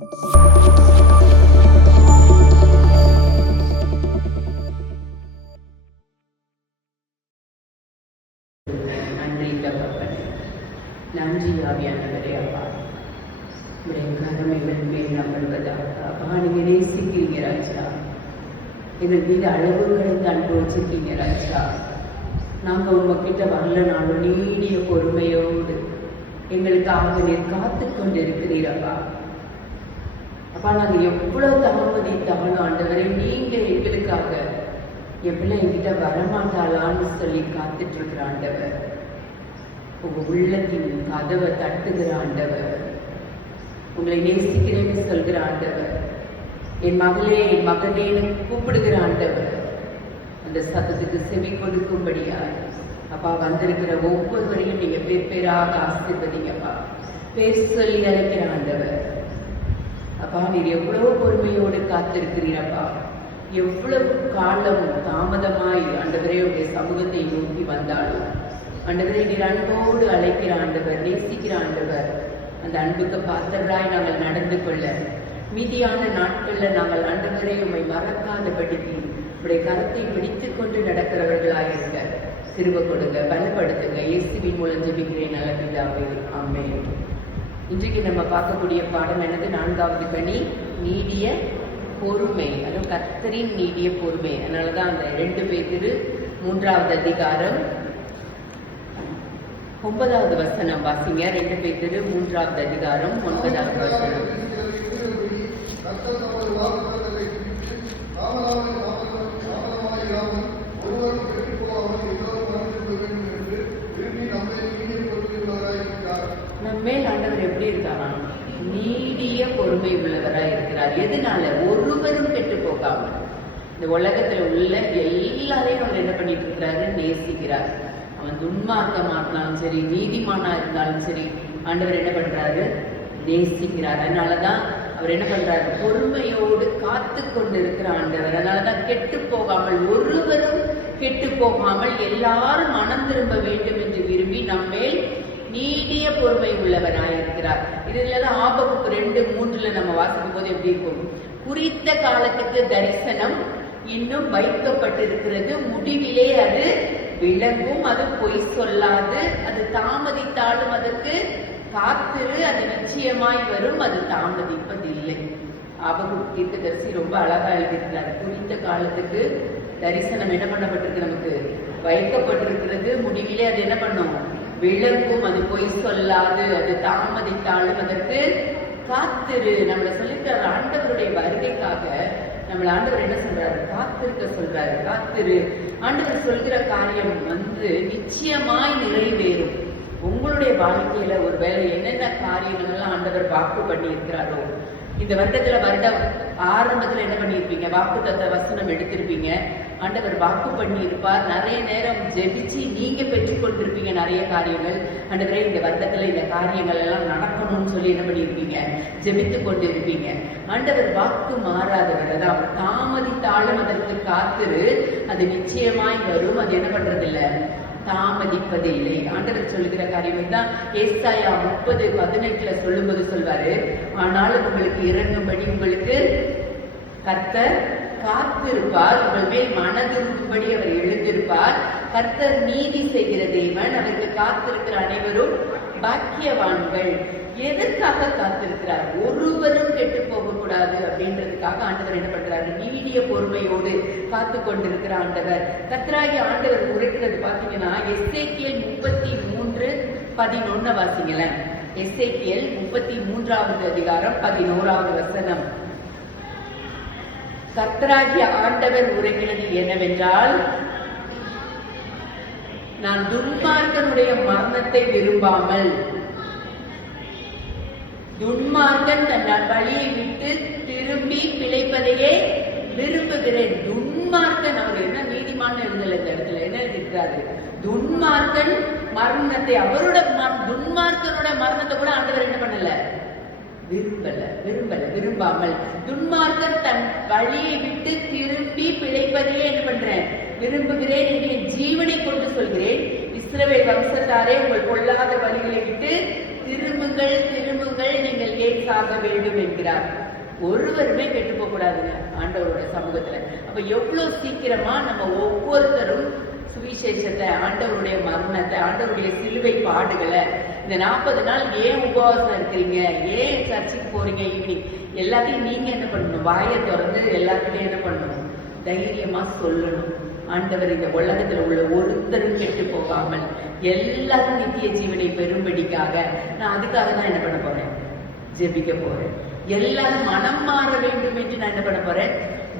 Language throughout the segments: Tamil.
நன்றி ஆவியானவரே அப்பா, உடைய கடமைகள் மேல் அமர்வதாக அப்பா, நீங்க நேசிக்கிறீங்க ராஜா, எங்கள் மீது அளவுகளை அன்பு வச்சிருக்கீங்க ராஜா. நாங்கள் உங்ககிட்ட வரலனாலும் நீடிய பொறுமையோடு எங்களுக்காக நீர் காத்து கொண்டு இருக்கிறீரப்பா. அப்பா, நாங்கள் எவ்வளவு தாமதித்தாலும் ஆண்டவரை நீங்க எங்களுக்காக எவ்வளவு என்கிட்ட வரமாட்டாளான்னு சொல்லி காத்துட்டு இருக்கிற ஆண்டவர், உங்க உள்ளத்தின் கதவை தட்டுகிற ஆண்டவர், உங்களை நேசிக்கிறேன்னு சொல்கிற ஆண்டவர், என் மகளே என் மகனேன்னு கூப்பிடுகிற ஆண்டவர், அந்த சத்தத்துக்கு செவி கொடுக்கும்படியாய் அப்பா வந்திருக்கிற ஒவ்வொருவரையும் நீங்க பேர் பேராக ஆசீர்வதிங்கப்பா. பேர் சொல்லி அழைக்கிற ஆண்டவர் அப்பா, நீர் எவ்வளவு பொறுமையோடு காத்திருக்கிறீரப்பா. எவ்வளவு காலம் தாமதமாய் ஆண்டவரே உடைய சமூகத்தை நோக்கி வந்தாலும் ஆண்டவரை நீர் அன்போடு அழைக்கிற ஆண்டவர், நேசிக்கிற ஆண்டவர். அந்த அன்புக்கு பாத்திரராய் நாங்கள் நடந்து கொள்ள மீதியான நாட்கள்ல நாங்கள் ஆண்டவரை உண்மை மறக்காதபடிக்கு உடைய கரத்தை பிடித்துக் கொண்டு நடக்கிறவர்களாக இருக்க கிருபை கொடுங்க, பலப்படுத்துங்க. இயேசுவின் மூலம் ஜெபிக்கிறேன் நல்ல பிதாவே, ஆமென். இன்றைக்கு நம்ம பார்க்கக்கூடிய பாடம் என்னது? 4வது கனி, நீடிய பொறுமை. அதுவும் கர்த்தரின் நீடிய பொறுமை. அதனாலதான் அந்த 2 பேதுரு 3வது அதிகாரம் 9வது வசனம் வாசிங்க. 2 பேதுரு 3வது அதிகாரம் 9வது வசனம். நம்மேல் ஆண்டவர் எப்படி இருக்காராம்? நீடிய பொறுமை உள்ளவராய் இருக்கிறார். எதனால? ஒருவரும் கெட்டு போகாமல். இந்த உலகத்துல உள்ள எல்லாரையும் அவர் என்ன பண்ணிட்டு இருக்கிறாரு? நேசிக்கிறார். அவன் துன்மார்க்கமா இருந்தாலும் சரி, நீதிமானா இருந்தாலும் சரி, ஆண்டவர் என்ன பண்றாரு? நேசிக்கிறார். அதனாலதான் அவர் என்ன பண்றாரு? பொறுமையோடு காத்து கொண்டு இருக்கிற ஆண்டவர். அதனாலதான் கெட்டு போகாமல், ஒருவரும் கெட்டு போகாமல் எல்லாரும் மனம் திரும்ப வேண்டும் என்று விரும்பி நம்மேல் நீடிய பொறுமை உள்ளவராயிருக்கிறார். இதுலதான் ஆபகுக்கு 2:3 நம்ம வாசிக்கும் போது எப்படி இருக்கும்? குறித்த காலத்துக்கு தரிசனம் இன்னும் வைக்கப்பட்டிருக்கிறது, முடிவிலே அது விளங்கும், அது பொய் சொல்லாது, அது தாமதித்தாலும் அதற்கு காத்திரு, அது நிச்சயமாய் வரும், அது தாமதிப்பதில்லை. ஆபகுக்கு தீர்க்கதரிசி ரொம்ப அழகா எழுதியிருக்கிறார். குறித்த காலத்துக்கு தரிசனம் என்ன பண்ணப்பட்டிருக்கு? நமக்கு வைக்கப்பட்டிருக்கிறது, முடிவிலே அது என்ன பண்ணும்? விளங்கும், அது பொய் சொல்லாது, அது தாமதித்தாலும் அதற்கு காத்திரு. நம்மளை சொல்லிட்டாரு ஆண்டவருடைய வருகைக்காக. நம்மள ஆண்டவர் என்ன சொல்றாரு? காத்திருக்க சொல்றாரு. காத்திரு. ஆண்டவர் சொல்கிற காரியம் நிச்சயமாய் நிறைவேறும். உங்களுடைய வாழ்க்கையில ஒருவேளை என்னென்ன காரியங்கள்லாம் ஆண்டவர் வாக்கு பண்ணி இருக்கிறாரோ, இந்த வருடம் ஆரம்பத்துல என்ன பண்ணியிருப்பீங்க? வாக்கு தத்த வசனம் எடுத்திருப்பீங்க. ஆண்டவர் வாக்கு பண்ணி இருப்பார். நிறைய நேரம் ஜெபிச்சு நீங்க பெற்றுக்கொண்டிருப்பீங்க நிறைய காரியங்கள். ஆண்டவரே இந்த வருடத்துல இந்த காரியங்கள் எல்லாம் நடக்கணும்னு சொல்லி என்ன பண்ணியிருப்பீங்க? ஜெபித்து கொண்டு இருப்பீங்க. ஆண்டவர் வாக்கு மாறாதவர். அதான் தாமதித்தாலும் அதற்கு காத்திரு, அது நிச்சயமாய் வரும், அது என்ன பண்றது இல்ல? தாமதிப்பதில்லை. ஆண்டவர் சொல்லுகிற காரியம் தான் ஏசாயா 30:18 சொல்லும்போது சொல்வாரு, ஆனாலும் உங்களுக்கு இறங்கும்படி உங்களுக்கு கர்த்தர் காத்திருப்பார், உங்கள் மேல் மனதிருக்கும்படி அவர் எழுந்திருப்பார். கர்த்தர் நீதி செய்கிற தேவன், அவருக்கு காத்திருக்கிற அனைவரும் பாக்கியவான்கள். எதற்காக காத்திருக்கிறார்? ஒருவரும் கெட்டு போகக்கூடாது அப்படின்றதுக்காக ஆண்டவர் என்ன பண்றாரு? நீடிய பொறுமையோடு காத்து கொண்டிருக்கிற ஆண்டவர். கர்த்தராகிய ஆண்டவர் உரைக்கிறது பாத்தீங்கன்னா எசேக்கியேல் 33:11 வாசிங்களேன். எசேக்கியேல் 33வது அதிகாரம் 11வது வசனம். கர்த்தராகிய ஆண்டவர் உரைக்கிறது என்னவென்றால், நான் துன்மார்க்கனுடைய மரணத்தை விரும்பாமல், துன்மார்க்கன் தன் வழியை விட்டு திரும்பி பிழைப்பதையே விரும்புகிறேன். துன்மார்க்கன், அவர் என்ன நீதிமான இருந்தல இந்த இடத்துல என்ன இருக்கிறாரு? துன்மார்க்கன் மரணத்தை, அவரோட துன்மார்க்கனோட மரணத்தை கூட ஆண்டவர் என்ன பண்ணல? விரும்பாமல். துன்மார்க்கன் தன் வழியை விட்டு திரும்பி பிழைப்பதையே என்ன பண்றேன்? விரும்புகிறேன் என்று என் ஜீவனை கொண்டு சொல்கிறேன். இஸ்ரவேல் வம்சத்தாரே, உங்கள் பொல்லாத வழிகளை விட்டு திரும்புங்கள் திரும்புங்கள், நீங்கள் ஏன் சாக வேண்டும் என்கிறார். ஒருவருமே கெட்டு போக கூடாதுங்க ஆண்டவரோட சமூகத்துல. அப்ப எவ்வளவு சீக்கிரமா நம்ம ஒவ்வொருத்தரும் சுவிசேஷத்தை, ஆண்டவருடைய மரணத்தை, ஆண்டவருடைய சிலுவை பாடுகளை, இந்த 40 நாள் ஏன் உபவாசம் இருக்கிறீங்க, ஏன் சர்ச்சுக்கு போறீங்க ஈவினிங், எல்லாத்தையும் நீங்க என்ன பண்ணணும்? வாயை திறந்து எல்லாத்துலயும் என்ன பண்ணணும்? தைரியமா சொல்லணும். ஆண்டவர் இந்த உலகத்துல உள்ள ஒருத்தரும் கெட்டு போகாமல் எல்லாரும் நித்திய ஜீவனை பெறும்படிக்காக நான் அதுக்காக தான் என்ன பண்ண போறேன்? ஜெபிக்க போறேன். எல்லாரும் மனம் மாற வேண்டும் என்று நான் என்ன பண்ண போறேன்?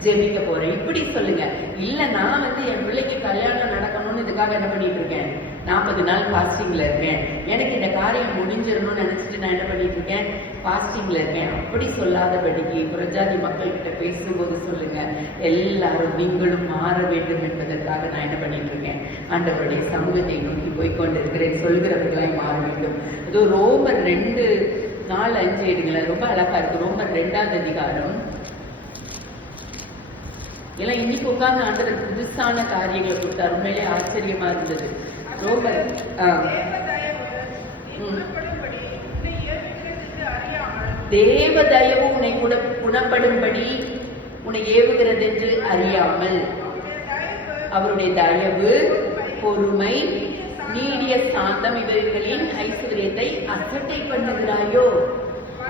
ஜெபிக்க போறேன். இப்படி சொல்லுங்க. இல்ல நான் என் பிள்ளைக்கு கல்யாணம் நடக்கணும்னு இதுக்காக என்ன பண்ணிட்டு இருக்கேன்? 40 நாள் பாஸ்டிங்ல இருக்கேன். எனக்கு இந்த காரியம் முடிஞ்சிடணும்னு நினைச்சிட்டு நான் என்ன பண்ணிட்டு இருக்கேன்? பாஸ்டிங்ல இருக்கேன். அப்படி சொல்லாதபடிக்கு புறஜாதி மக்கள் கிட்ட பேசும்போது சொல்லுங்க, எல்லாரும் நீங்களும் மாற வேண்டும் என்பதற்காக நான் என்ன பண்ணிட்டு இருக்கேன்? ஆண்டவருடைய சமூகத்தை நோக்கி போய்கொண்டிருக்கிறேன். சொல்கிறவர்களாய் மாற வேண்டும். அதோ ரோமர் 2:4-5 எடுங்களேன். ரொம்ப அழகா இருக்கு. ரோமர் 2ஆம் அதிகாரம். எல்லாம் இன்னைக்கு உட்கார்ந்து ஆண்டவர் புதுசான காரியங்களை கொடுத்தார். உண்மையிலே ஆச்சரியமா இருந்தது. ரோமர் தேவ தயவு உன்னை குணப்படும்படி உன்னை ஏவுகிறது என்று அறியாமல், அவருடைய தயவு, பொறுமை, நீடிய சாந்தம் இவர்களின் ஐஸ்வர்யத்தை அசட்டை பண்ணுகிறாயோ?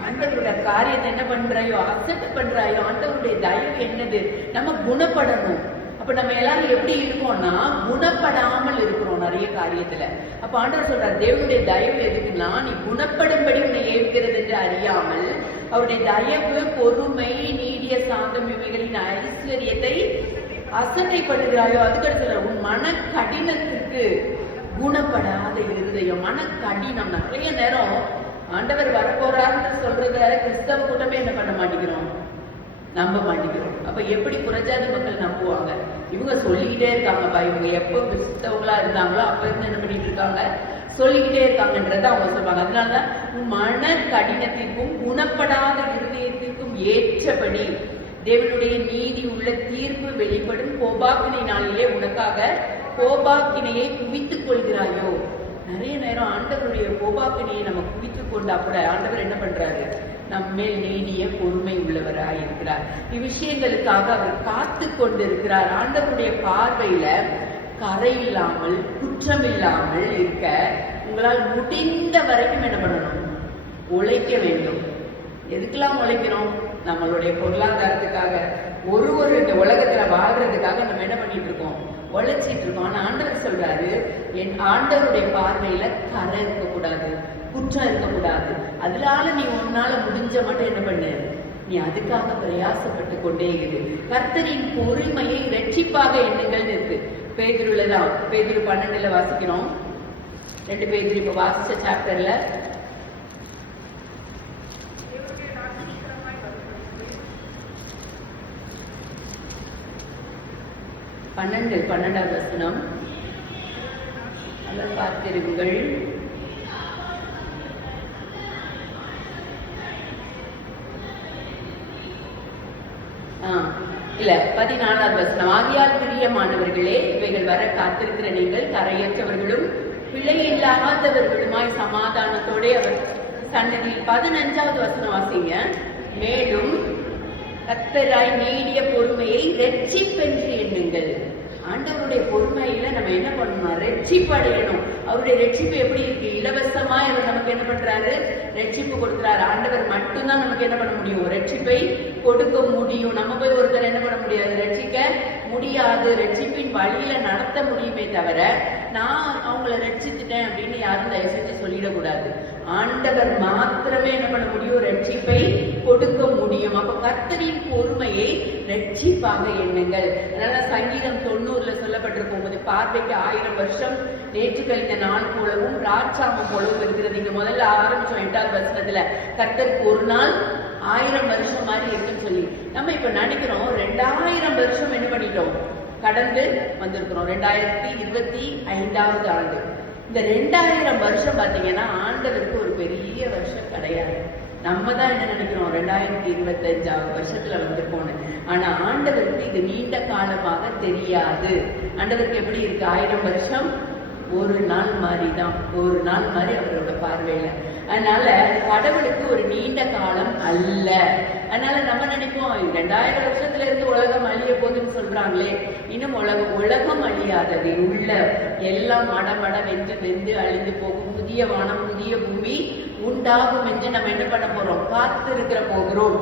ஆண்டவருடைய காரியத்தை என்ன பண்றாயோ? அசட்டை பண்றாயோ? ஆண்டவருடைய தயவு என்னது? நம்ம குணப்படணும். அப்ப நம்ம எல்லாரும் எப்படி இருக்கோம்னா குணப்படாமல் இருக்கிறோம் நிறைய காரியத்துல. அப்ப ஆண்டவர் சொல்றார், தேவனுடைய தயவு எதுக்குன்னா நீ குணப்படும்படி உன்னை ஏவுகிறது என்று அறியாமல், அவருடைய தயவு, பொறுமை, நீடிய சாந்தம் இவைகளின் ஐஸ்வர்யத்தை அசட்டை பண்ணுகிறாயோ? அதுக்கடுத்து உன் மன கடினத்துக்கு குணப்படாத இருதயம். மன கடினம். நிறைய நேரம் ஆண்டவர் வரப்போறாருன்னு சொல்றத கிறிஸ்தவ கூட்டமே என்ன பண்ண மாட்டேங்கிறோம்? நம்ப மாட்டேங்கிறோம். அப்ப எப்படி புறஜாதி மக்கள் நம்புவாங்க? இவங்க சொல்லிக்கிட்டே இருக்காங்கப்பா. இவங்க எப்போ கிறிஸ்தவங்களா இருந்தாங்களோ அப்ப இருந்து என்ன பண்ணிட்டு இருக்காங்க? சொல்லிக்கிட்டே இருக்காங்கன்றத அவங்க சொல்லுவாங்க. அதனாலதான் மன கடினத்திற்கும் குணப்படாத இருதயத்திற்கும் ஏற்றபடி தேவனுடைய நீதி உள்ள தீர்ப்பு வெளிப்படும் கோபாக்கினை நாளிலே உனக்காக கோபாக்கினையை குவித்துக் கொள்கிறாயோ? நிறைய நேரம் ஆண்டவருடைய கோபாக்கினையை நம்ம குவித்துக் கொண்டா கூட ஆண்டவர் என்ன பண்றாரு? நம்மேல் நீடிய பொறுமை உள்ளவராய் இருக்கிறார். இவ்விஷயங்களுக்காக அவர் காத்து கொண்டிருக்கிறார். ஆண்டவருடைய பார்வையில கரை இல்லாமல், குற்றம் இல்லாமல் இருக்க உங்களால் முடிந்த வரைக்கும் என்ன பண்ணணும்? உழைக்க வேண்டும். எதுக்கெல்லாம் உழைக்கிறோம்? நம்மளுடைய பொருளாதாரத்துக்காக, ஒரு இந்த உலகத்துல வாழ்றதுக்காக நம்ம என்ன பண்ணிட்டு இருக்கோம்? உழைச்சிட்டு இருக்கோம். ஆனா ஆண்டவர் சொல்றாரு, என் ஆண்டவருடைய பார்வையில கரை இருக்கக்கூடாது, குற்றம் இருக்கக்கூடாது. அதனால நீ உன்னால முடிஞ்ச மட்டும் என்ன பண்ணு? நீ அதுக்காக பிரயாசப்பட்டு கொண்டே இரு. கர்த்தரின் பொறுமையை இரட்சிப்பாக எண்ணுங்கள் இருக்கு. பேதுருலதான். பேதுரு 12 வாசிக்கிறோம். 2 பேதுரு இப்ப வாசிச்ச சாப்டர்ல 12வது வசனம். அதை பார்த்திருங்கள். இல்ல 14வது வசனம். ஆகையால் பிரியமானவர்களே, இவைகள் வர காத்திருக்கிற நீங்கள் கரையற்றவர்களும் பிழை இல்லாதவர்களுமாய் சமாதானத்தோட அவர் தன்னில் 15வது வசனம் வாசிங்க. மேலும் கர்த்தராய் நீடிய பொறுமையை இரட்சிப்பென்று எண்ணுங்கள். ஆண்டவருடைய பொறுமையில நம்ம என்ன பண்ணணும்? ரட்சிப்பு அடையணும். அவருடைய ரட்சிப்பு எப்படி இருக்கு? இலவசமா அவர் நமக்கு என்ன பண்றாரு? ரட்சிப்பு கொடுக்கிறாரு. ஆண்டவர் மட்டும்தான் நமக்கு என்ன பண்ண முடியும்? ரட்சிப்பை கொடுக்க முடியும். நம்ம போய் ஒருத்தர் என்ன பண்ண முடியாது? ரட்சிக்க முடியாது. ரட்சிப்பின் வழியில நடத்த முடியுமே தவிர நான் அவங்கள ரட்சித்துட்டேன் அப்படின்னு யாரும் தயவு செஞ்சு சொல்லிடக்கூடாது. ஆண்டவர் மாத்திரமே என்ன பண்ண முடியும்? ரட்சிப்பை கொடுக்க முடியும். அப்ப கர்த்தரின் பொறுமையை ரட்சிப்பாக எண்ணுங்கள். அதனால சங்கீதம் 90 சொல்லப்பட்டிருக்கும் போது, பார்வைக்கு 1000 வருஷம் நேற்று கழிந்த நாள் போலவும் ராட்சாமம் போலவும் இருக்கிறது. இங்க முதல்ல ஆரம்பிச்சோம் 8வது வசனத்துல, கர்த்தருக்கு ஒரு நாள் 1000 வருஷம் மாதிரி இருக்குன்னு சொல்லி. நம்ம இப்ப நினைக்கிறோம் 2000 வருஷம் என்ன பண்ணிட்டோம்? கடந்து வந்திருக்கிறோம். 2025வது ஆண்டு. இந்த 2000 வருஷம் பாத்தீங்கன்னா ஆண்டவருக்கு ஒரு பெரிய வருஷம் கிடையாது. நம்ம தான் என்ன நினைக்கிறோம்? 2025வது வருஷத்துல வந்திருக்கோம்னு. ஆனா ஆண்டவருக்கு இது நீண்ட காலமாக தெரியாது. ஆண்டவருக்கு எப்படி இருக்கு? 1000 வருஷம் ஒரு நாள் மாதிரி தான். ஒரு நாள் மாதிரி அவரோட பார்வையில. அதனால கடவுளுக்கு ஒரு நீண்ட காலம் அல்ல. அதனால நம்ம நினைப்போம் 2000 வருஷத்துல இருந்து உலகம் அழிய போகுதுன்னு சொல்றாங்களே, இன்னும் உலகம் அழியாதது. உள்ள எல்லாம் மடமட வென்று வெந்து அழிந்து போகும். புதிய வானம் புதிய பூமி உண்டாகும் என்று நம்ம என்ன பண்ண போறோம்? காத்திருக்கிற போகிறோம்.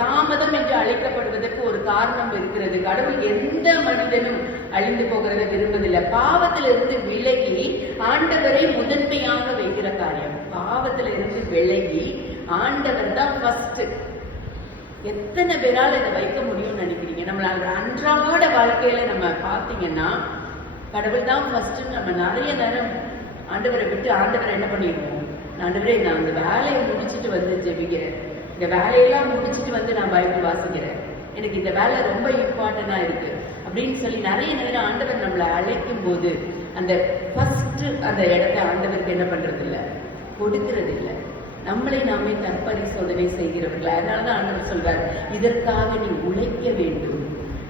தாமதம் என்று அழைக்கப்படுவதற்கு ஒரு காரணம் இருக்கிறது. கடவுள் எந்த மனிதனும் அழிந்து போகிறத விரும்புவதில்லை. பாவத்திலிருந்து விலகி ஆண்டவரை முதன்மையாக வைக்கிற காரியம். பாவத்திலிருந்து விலகி ஆண்டவர் தான் ஃபர்ஸ்ட். எத்தனை பேரால் இதை வைக்க முடியும்னு நினைக்கிறீங்க? நம்மளால அன்றாட வாழ்க்கையில நம்ம பார்த்தீங்கன்னா கடவுள் தான் ஃபர்ஸ்ட். நம்ம நிறைய நேரம் ஆண்டவரை விட்டு ஆண்டவரை என்ன பண்ணிடுவோம்? ஆண்டவரே, நான் அந்த வேலையை முடிச்சுட்டு வந்து ஜெபிக்கிறேன், இந்த வேலையெல்லாம் முடிச்சுட்டு வந்து நான் பைபிள் வாசிக்கிறேன், எனக்கு இந்த வேலை ரொம்ப இம்பார்ட்டண்டா இருக்கு அப்படின்னு சொல்லி நிறைய நேரம் ஆண்டவர் நம்மளை அழைக்கும் போது அந்த ஃபர்ஸ்ட் அந்த இடத்த ஆண்டவருக்கு என்ன பண்றது இல்லை, கொடுக்கிறது இல்லை. நம்மளை நாமே தற்பரிசோதனை செய்கிறவர்கள். அதனாலதான் ஆண்டவர் சொல்றாரு, இதற்காக நீ உழைக்க வேண்டும்,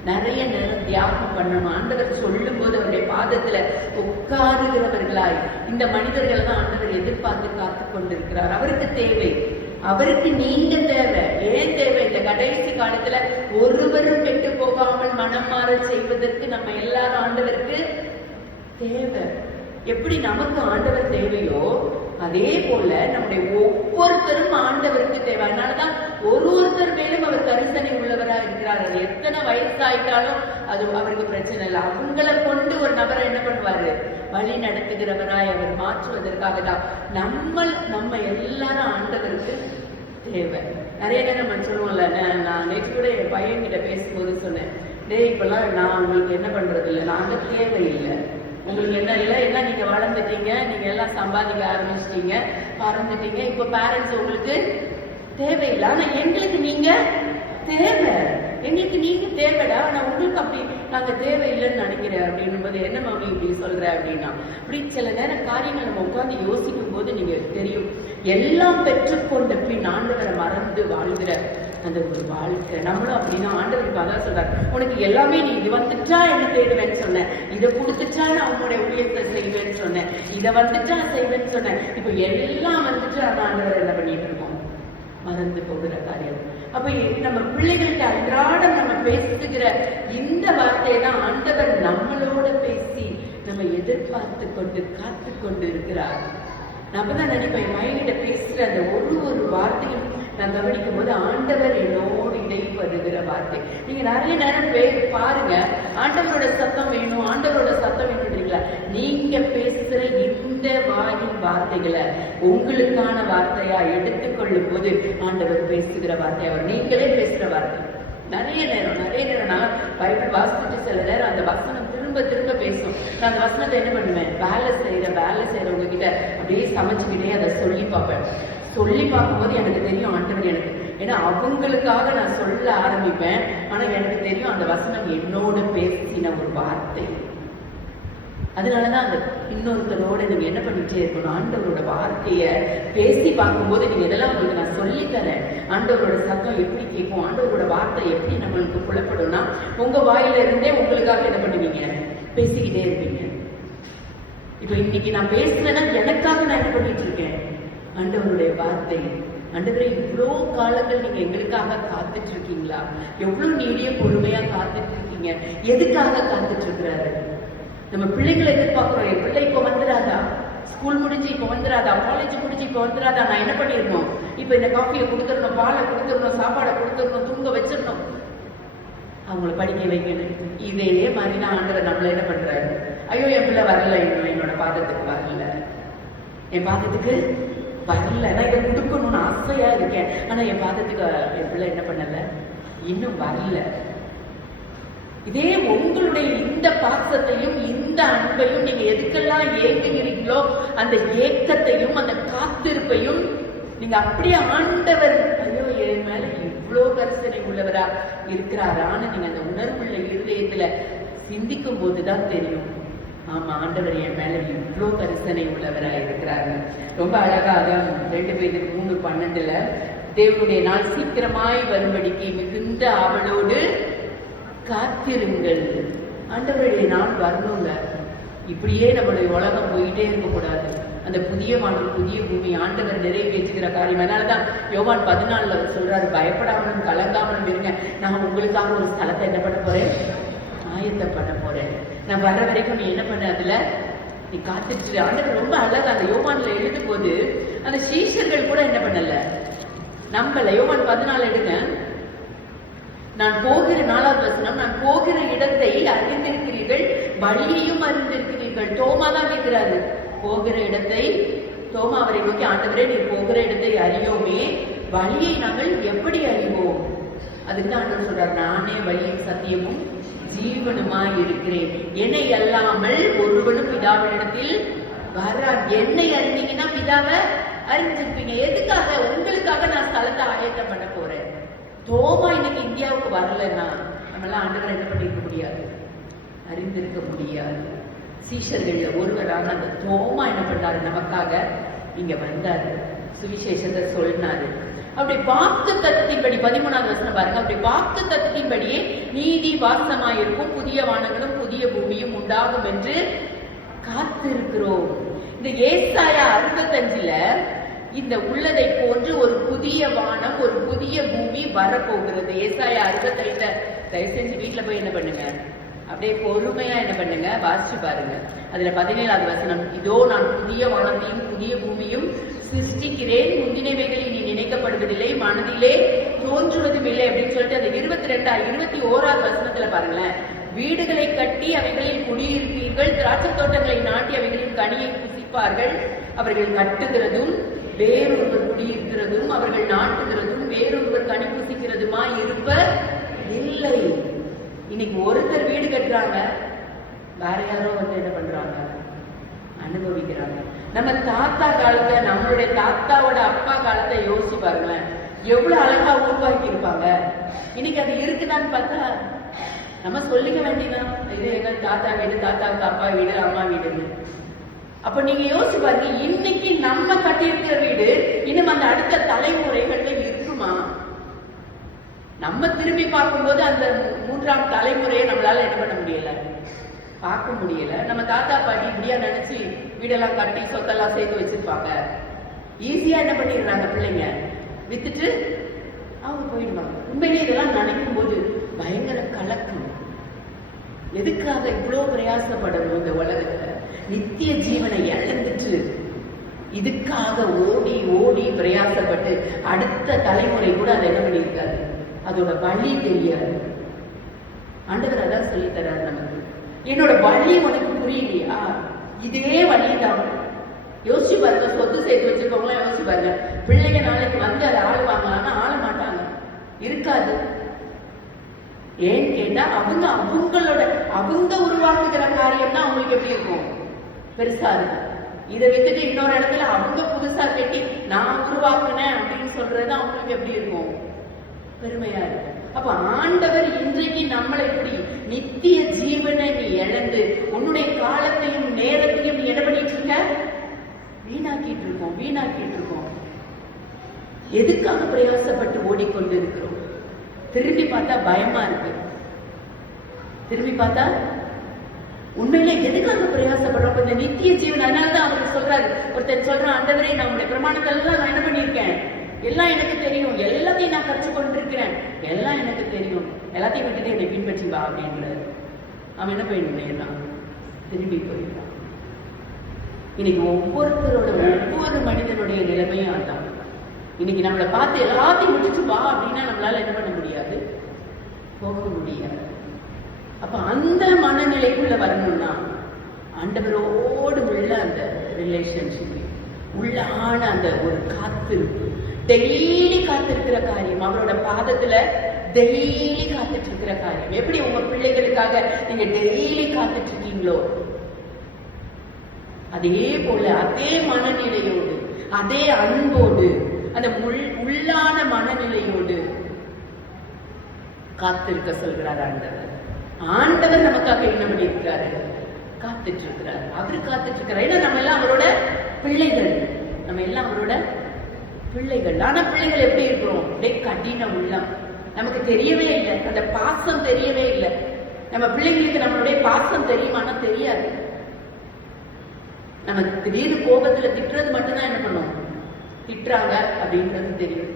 நிறைய நேரம் தியாகம் பண்ணணும். ஆண்டவர் சொல்லும் போது அவருடைய பாதத்துல உட்காருகிறவர்களாய் இந்த மனிதர்கள் தான் ஆண்டவர் எதிர்பார்த்து காத்து கொண்டிருக்கிறார். அவருக்கு தேவை, அவருக்கு நீங்க தேவை. ஏன் தேவை? இந்த கடைசி காலத்துல ஒருவரும் கெட்டு போகாமல் மனம் மாற செய்வதற்கு நம்ம எல்லாரும் ஆண்டவருக்கு தேவை. எப்படி நமக்கு ஆண்டவர் தேவையோ அதே போல நம்முடைய ஒவ்வொருத்தரும் ஆண்டவருக்கு தேவை. அதனாலதான் ஒருத்தர் மேலும் அவர் கருத்தனை உள்ளவரா இருக்கிறார். அது எத்தனை வயசாயிட்டாலும் அது அவருக்கு பிரச்சனை இல்லை. அவங்களை கொண்டு ஒரு நபரை என்ன பண்ணுவாரு? வழி நடத்துகிறவராய் அவர் மாற்றுவதற்காக தான் நம்ம எல்லாரும் ஆண்டவருக்கு தேவை. நிறைய நேரம் நம்ம சொல்லுவோம்ல, நான் நேற்று கூட என் பையன்கிட்ட பேசும்போது சொன்னேன், இப்பெல்லாம் நான் உங்களுக்கு என்ன பண்றது இல்லை, நாங்க தேவையில்லை, உங்களுக்கு என்ன இல்லை, எல்லாம் நீங்க வளர்ந்துட்டீங்க, நீங்க எல்லாம் சம்பாதிக்க ஆரம்பிச்சிட்டீங்க, பறந்துட்டீங்க, இப்ப பேரண்ட்ஸ் உங்களுக்கு தேவையில்லை, ஆனா எங்களுக்கு நீங்க தேவை, எங்களுக்கு நீங்க தேவைடா, ஆனா உங்களுக்கு அப்படி நாங்க தேவையில்லைன்னு நினைக்கிறேன் அப்படின்னும் போது, என்ன மாமி இப்படி சொல்ற அப்படின்னா, அப்படி சில நேரம் காரியங்கள் நம்ம உட்காந்து யோசிக்கும் போது நீங்க தெரியும், எல்லாம் பெற்றுக்கொண்ட பின் ஆண்டவரை மறந்து வாழ்கிற அந்த ஒரு வாழ்க்கை. நம்மளும் அப்படின்னா ஆண்டவருக்கு அதான் சொல்றாரு, உனக்கு எல்லாமே நீ இது வந்துட்டா என்ன தேடுவேன்னு சொன்னேன், இதை கொடுத்துட்டா நான் உன்னுடைய ஊழியத்தை செய்வேன்னு சொன்னேன், இதை வந்துட்டா செய்வேன்னு சொன்னேன், இப்ப எல்லாம் வந்துட்டு அந்த ஆண்டவர் என்ன பண்ணிட்டு இருக்கோம்? மறந்து போகிற காரியம். அப்ப நம்ம பிள்ளைகள்கிட்ட அன்றாடம் நம்ம பேசுகிற இந்த வார்த்தையை தான் ஆண்டவர் நம்மளோட பேசி நம்ம எதிர்பார்த்து கொண்டு காத்து கொண்டு இருக்கிறார். நான் தான் நினைப்பேன், என் மைண்ட பேசுற அந்த ஒரு வார்த்தையும் நான் கவனிக்கும் போது ஆண்டவர் என்னோடு இடைப்படுகிற வார்த்தை. நீங்க நிறைய நேரம் பாருங்க, ஆண்டவரோட சத்தம் வேணும், ஆண்டவரோட சத்தம் வேணும்ன்றீங்களா? நீங்க பேசுற இந்த வாயின் வார்த்தைகளை உங்களுக்கான வார்த்தையா எடுத்துக்கொள்ளும் போது ஆண்டவர் பேசுகிற வார்த்தை, அவர் நீங்களே பேசுற வார்த்தை. நிறைய நேரம் நான் பைபிள் வாசிச்சுட்டு சில நேரம் அந்த வசனம் திரும்ப பேசும். நான் அந்த வசனத்தை என்ன பண்ணுவேன்? வேலை செய்யறவங்க கிட்ட அப்படியே சமைச்சுக்கிட்டே அதை சொல்லி பார்ப்பேன். சொல்லி பார்க்கும்போது எனக்கு தெரியும் ஆண்டவர் எனக்கு, ஏன்னா அவங்களுக்காக நான் சொல்ல ஆரம்பிப்பேன், ஆனா எனக்கு தெரியும் அந்த வசனம் என்னோட பேசின ஒரு வார்த்தை. அதனாலதான் அந்த இன்னொருத்தரோட நீங்க என்ன பண்ணிட்டே இருக்கணும், ஆண்டவரோட வார்த்தைய பேசி பார்க்கும்போது நீங்க இதெல்லாம் உங்களுக்கு நான் சொல்லித்தரேன். ஆண்டவரோட சத்தம் எப்படி கேட்கும், ஆண்டவரோட வார்த்தை எப்படி நம்மளுக்கு புலப்படும்னா, உங்க வாயில இருந்தே உங்களுக்காக என்ன பண்ணுவீங்க? பேசிக்கிட்டே இருப்பீங்க. இப்ப இன்னைக்கு நான் பேசுறேன்னா எனக்காக நான் என்ன பண்ணிட்டு இருக்கேன்? ஆண்டவருடைய வார்த்தை. ஆண்டவரே, இவ்வளோ காலங்கள் நீங்க எங்களுக்காக காத்துட்டு இருக்கீங்களா? எவ்வளவு நீடிய பொறுமையா காத்துட்டு இருக்கீங்க. எதுக்காக காத்துட்டு இருக்கிறாரு? நம்ம பிள்ளைங்களை எதிர்பார்க்கிறோம். என் பிள்ளை இப்ப வந்துடாதா, ஸ்கூல் முடிஞ்சு இப்ப வந்துடாதா, காலேஜ் முடிஞ்சு இப்ப வந்துடாதா, நான் என்ன பண்ணிடணும்? இப்ப இந்த காஃபியை கொடுத்துடணும், பாலை கொடுத்துடணும், சாப்பாடை கொடுத்துடணும், தூங்க வச்சிடணும், அவங்கள படிக்க வைக்கணும். இதே மாதிரி நான் ஆண்டவர் நம்மள என்ன பண்றாரு? ஐயோ, என் பிள்ளை வரல, என்னோட பாதத்துக்கு வரல, என் பாதத்துக்கு வரல, நான் இதை கொடுக்கணும்னு ஆசையா இருக்கேன், ஆனா என் பாதத்துக்கு என் பிள்ளை என்ன பண்ணல, இன்னும் வரல. இதே உங்களுடைய இந்த பாசத்தையும் இந்த அன்பையும் நீங்க எதுக்கெல்லாம் ஏங்குகிறீங்களோ அந்த ஏக்கத்தையும் அந்த காத்திருப்பையும் நீங்க அப்படியே ஆண்டவர், ஐயோ என் மேல இவ்வளோ கரிசனை உள்ளவரா இருக்கிறாரான்னு நீங்க அந்த உணர்வுள்ள இருதயத்துல சிந்திக்கும் போதுதான் தெரியும், ஆமா ஆண்டவர் என் மேல இவ்வளோ கரிசனை உள்ளவரா இருக்கிறாரு. ரொம்ப அழகாக 2 பேதுரு 3:12 தேவனுடைய நாள் சீக்கிரமாய் வரும்படிக்கு மிகுந்த ஆவலோடு காத்திருங்கள். ஆண்டவருடைய நாள் வரணுங்க. இப்படியே நம்மளுடைய உலகம் போயிட்டே இருக்கக்கூடாது. அந்த புதிய வானம் புதிய பூமி ஆண்டவர் நிறைவேற்றுகிற காரியம். அதனாலதான் யோவான் 14 சொல்றாரு, பயப்படாமலும் கலங்காமலும் இருங்க, நான் உங்களுக்காக ஒரு ஸ்தலத்தை என்ன பண்ண போறேன், ஆயத்தம் பண்ண போறேன். நான் வர்ற வரைக்கும் நீ என்ன பண்ண, அதுல நீ காத்துட்டு. ஆண்டவர் ரொம்ப அழகா அந்த யோவான்ல எழுதும் போது அந்த சீஷர்கள் கூட என்ன பண்ணல, நம்பல. யோவான் 14 எடுங்க. நான் போகிற 4வது வசனம், நான் போகிற இடத்தை அறிந்திருக்கிறீர்கள், வழியையும் அறிந்திருக்கிறீர்கள். தோமா தான் கேட்கிறாரு, போகிற இடத்தை. தோமா அவரை நோக்கி, ஆண்டவரே நீர் போகிற இடத்தை அறியோமே, வழியை நாங்கள் எப்படி அறிவோம்? அதுக்கு தான் ஆண்டவர் சொல்றார், நானே வழியும் சத்தியமும் ஜீவனுமாய் இருக்கிறேன், என்னை அல்லாமல் ஒருவனும் பிதாவினிடத்தில் வரார். என்னை அறிந்தீங்கன்னா பிதாவை அறிஞ்சிருப்பீங்க. எதுக்காக? உங்களுக்காக நான் ஸ்தலத்தை ஆயத்தம் பண்ண போறேன். தோமா இன்னைக்கு இந்தியாவுக்கு வரலன்னா நம்மளாம் ஆண்டவரை என்ன பண்ணிருக்க முடியாது, அறிந்திருக்க முடியாது. சீஷர்கள்ல ஒருவரான அந்த தோமா என்ன பண்ணாரு, நமக்காக இங்க வந்தாரு, சுவிசேஷத்தை சொன்னாரு. அப்படி வாக்கு தத்தத்தின்படி 13வது வசனம் பாருங்க, அப்படி வாக்கு தத்தத்தின்படியே நீதி வாசமாயிருக்கும், புதிய வானங்களும் புதிய பூமியும் உண்டாகும் என்று காத்திருக்கிறோம். இந்த ஏசாயா 65ல இந்த உள்ளதை போன்று ஒரு புதிய வானம் ஒரு புதிய பூமி வரப்போகிறது. ஏசாயா 65 தயவு செஞ்சு வீட்டுல போய் என்ன பண்ணுங்க, அப்படியே பொறுமையா என்ன பண்ணுங்க, வாசிச்சு பாருங்க. அதுல 17வது வசனம், இதோ நான் புதிய வானத்தையும் புதிய பூமியும் சிருஷ்டிக்கிறேன், முந்தினவைகள் இனி நினைக்கப்படுவதில்லை, மனதிலே தோன்றுவதும் இல்லை அப்படின்னு சொல்லிட்டு அந்த 21வது வசனத்துல பாருங்களேன், வீடுகளை கட்டி அவைகளில் குடியிருப்பீர்கள், திராட்சை தோட்டங்களை நாட்டி அவைகளின் கனியை புசிப்பார்கள். அவர்கள் கட்டுகிறதும் வேறொருவர் குடியிருக்கிறதும் அவர்கள் நாட்டுகிறதும் வேறொருவர் கனி புசிக்கிறதுமா இருப்ப இல்லை. இன்னைக்கு ஒருத்தர் வீடு கட்டுறாங்க, வேற யாரோ வந்து என்ன பண்றாங்க, அனுபவிக்கிறாங்க. நம்ம தாத்தா காலத்தை, நம்மளுடைய தாத்தாவோட அப்பா காலத்தை யோசிச்சு பாருங்களேன், எவ்வளவு அழகா உருவாக்கி இருப்பாங்க. இன்னைக்கு அது இருக்குதான்னு பார்த்தா நம்ம சொல்லிக்க வேண்டியதான், இது எங்க தாத்தா வீடு, தாத்தாவுக்கு அப்பா வீடு, அம்மா வீடுன்னு. அப்ப நீங்க யோசிச்சு பாருங்க, இன்னைக்கு நம்ம கட்டியிருக்கிற வீடு இன்னும் அந்த அடுத்த தலைமுறைகள்ல இருக்குமா? நம்ம திரும்பி பார்க்கும்போது அந்த 3ஆம் தலைமுறையை நம்மளால என்ன பண்ண முடியல, பார்க்க முடியல. நம்ம தாத்தா பாட்டி இப்படியா நினைச்சு வீடெல்லாம் கட்டி சொத்தெல்லாம் சேர்த்து வச்சிருப்பாங்க. ஈஸியா என்ன பண்ணிடுறாங்க, பிள்ளைங்க வித்துட்டு அவங்க போயிடுவாங்க. உண்மையிலே இதெல்லாம் நினைக்கும் போது பயங்கர கலக்கம். எதுக்காக இவ்வளவு பிரயாசப்படணும் இந்த உலகத்துல? நித்திய ஜீவனை இழந்துட்டு இதுக்காக ஓடி ஓடி பிரயாசப்பட்டு அடுத்த தலைமுறை கூட அதை என்ன பண்ணியிருக்காரு, அதோட வழி தெரியாது. ஆண்டவர் அதான் சொல்லி தர்றாரு நமக்கு, என்னோட வழி உனக்கு புரியலையா, இதே வழிதான். யோசிச்சு பாருங்க, சொத்து சேர்த்து வச்சிருக்கவங்களா யோசிச்சு பாருங்க, பிள்ளைங்க நாளைக்கு வந்து அதை ஆளுவாங்களான்னா ஆள மாட்டாங்க, இருக்காது. ஏன்னு கேட்டா அவங்க உருவாக்குகிற காரியம் தான் அவங்களுக்கு எப்படி இருக்கும், பெருசா இருக்கும். இதை விட்டுட்டு இன்னொரு இடத்துல அவங்க புதுசா கட்டி நான் உருவாக்குனேன் அப்படின்னு சொல்றது அவங்களுக்கு எப்படி இருக்கும், பெருமையா இருக்கும். அப்ப ஆண்டவர் இன்றைக்கு நம்மளை எப்படி நித்திய ஜீவனை நீ இழந்து உன்னுடைய காலத்தையும் நேரத்தையும் நீ என்ன பண்ணிட்டு இருக்க, வீணாக்கிட்டு இருக்கோம். எதுக்காக பிரயாசப்பட்டு ஓடிக்கொண்டு இருக்கிறோம்? திரும்பி பார்த்தா பயமா இருக்கு. திரும்பி பார்த்தா உண்மையிலே எதுக்காக பிரயாசப்படுறோம்? இந்த நித்திய ஜீவன். அதனாலதான் அவர் சொல்றாரு, ஒருத்தர் சொல்றான், ஆண்டவரே நான் உங்களுடைய பிரமாணத்தை எல்லாம் நான் என்ன பண்ணியிருக்கேன், எல்லாம் எனக்கு தெரியும், எல்லாத்தையும் நான் கற்றுக் கொண்டிருக்கிறேன், எல்லாம் எனக்கு தெரியும், எல்லாத்தையும் விட்டுட்டு என்னை பின்பற்றி வா அப்படின்றாரு. அவன் என்ன போயிடுறான், திரும்பி போயிடுறான். இன்னைக்கு ஒவ்வொரு மனிதனுடைய நிலைமையும் அதான். இன்னைக்கு நம்மளை பார்த்து எல்லாத்தையும் முடிச்சுட்டு வா அப்படின்னா நம்மளால என்ன பண்ண முடியாது, போக முடியாது. அப்ப அந்த மனநிலைக்குள்ள வரணும்னா ஆண்டவரோடு உள்ள அந்த ரிலேஷன்ஷிப், உள்ளான அந்த ஒரு காத்திருப்பு, டெய்லி காத்திருக்கிற காரியம், அவரோட பாதத்துல டெய்லி காத்துட்டு இருக்கிற காரியம். எப்படி உங்க பிள்ளைகளுக்காக நீங்க டெய்லி காத்துட்டு இருக்கீங்களோ, அதே போல அதே மனநிலையோடு அதே அன்போடு அந்த உள்ளான மனநிலையோடு காத்திருக்க சொல்கிறார் ஆண்டவர். ஆண்டவர் நமக்காக என்ன பண்ணி இருக்கிறாரு, காத்துட்டு இருக்கிறார். அவரு காத்துட்டு இருக்கிறார். ஏன்னா நம்ம எல்லாம் அவரோட பிள்ளைகள், ஆனா பிள்ளைகள் எப்படி இருக்கிறோம், கடின உள்ளம். நமக்கு தெரியவே இல்லை, அந்த பாசம் தெரியவே இல்லை. நம்ம பிள்ளைங்களுக்கு நம்மளுடைய பாசம் தெரியுமானா தெரியாது. நம்ம திடீர்னு கோபத்துல திட்டுறது மட்டும்தான் என்ன பண்ணும், திட்டுறாங்க அப்படின்றது தெரியும்.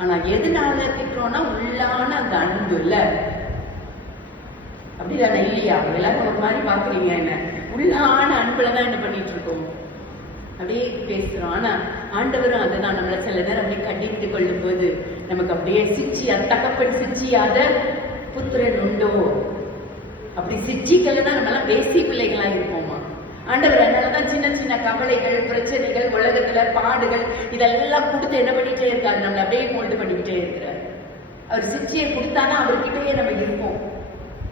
ஆனா எதனால திட்டுறோம்னா உள்ளான அந்த அன்பு இல்ல, அப்படிதானே இல்லையா? எல்லாரும் ஒரு மாதிரி பாக்குறீங்க, என்ன உள்ளான அன்புலதான் என்ன பண்ணிட்டு இருக்கோம், அப்படியே பேசுறோம். ஆனா ஆண்டவரும் அதுதான் நம்மள சில நேரம் அப்படியே கண்டித்து கொள்ளும் போது நமக்கு அப்படியே சிச்சியா, தகப்பன் சிச்சியாத புத்திரன் உண்டோ, அப்படி சிச்சிக்கலன்னா நம்மளாம் வேசி பிள்ளைகளா இருப்போமா? ஆண்டவர் அதனாலதான் சின்ன சின்ன கவலைகள், பிரச்சனைகள், உலகத்துல பாடுகள் இதெல்லாம் கொடுத்து என்ன பண்ணிட்டே இருக்காரு, நம்மள அப்படியே மோல்டு பண்ணிக்கிட்டே இருக்கிறார். அவர் சிச்சியை கொடுத்தானா அவர்கிட்டயே நம்ம இருப்போம்.